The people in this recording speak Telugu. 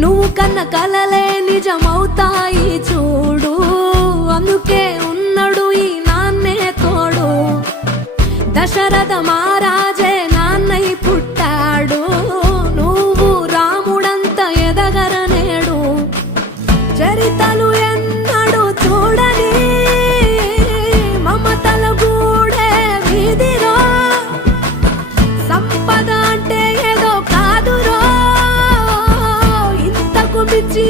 నువ్వు కన్న కలలే నిజమవుతాయి చూడు, అందుకే ఉన్నాడు ఈ నాన్నే తోడు. దశరథ మహారాజే నాన్నై పుట్టాడు, నువ్వు రాముడంత ఎదగరనేడు. చరితలు ఎన్నడు చూడని మమతల గూడే వీధిరో, సంపద అంటే ఏదో కాదురో, ఇంతకు మించి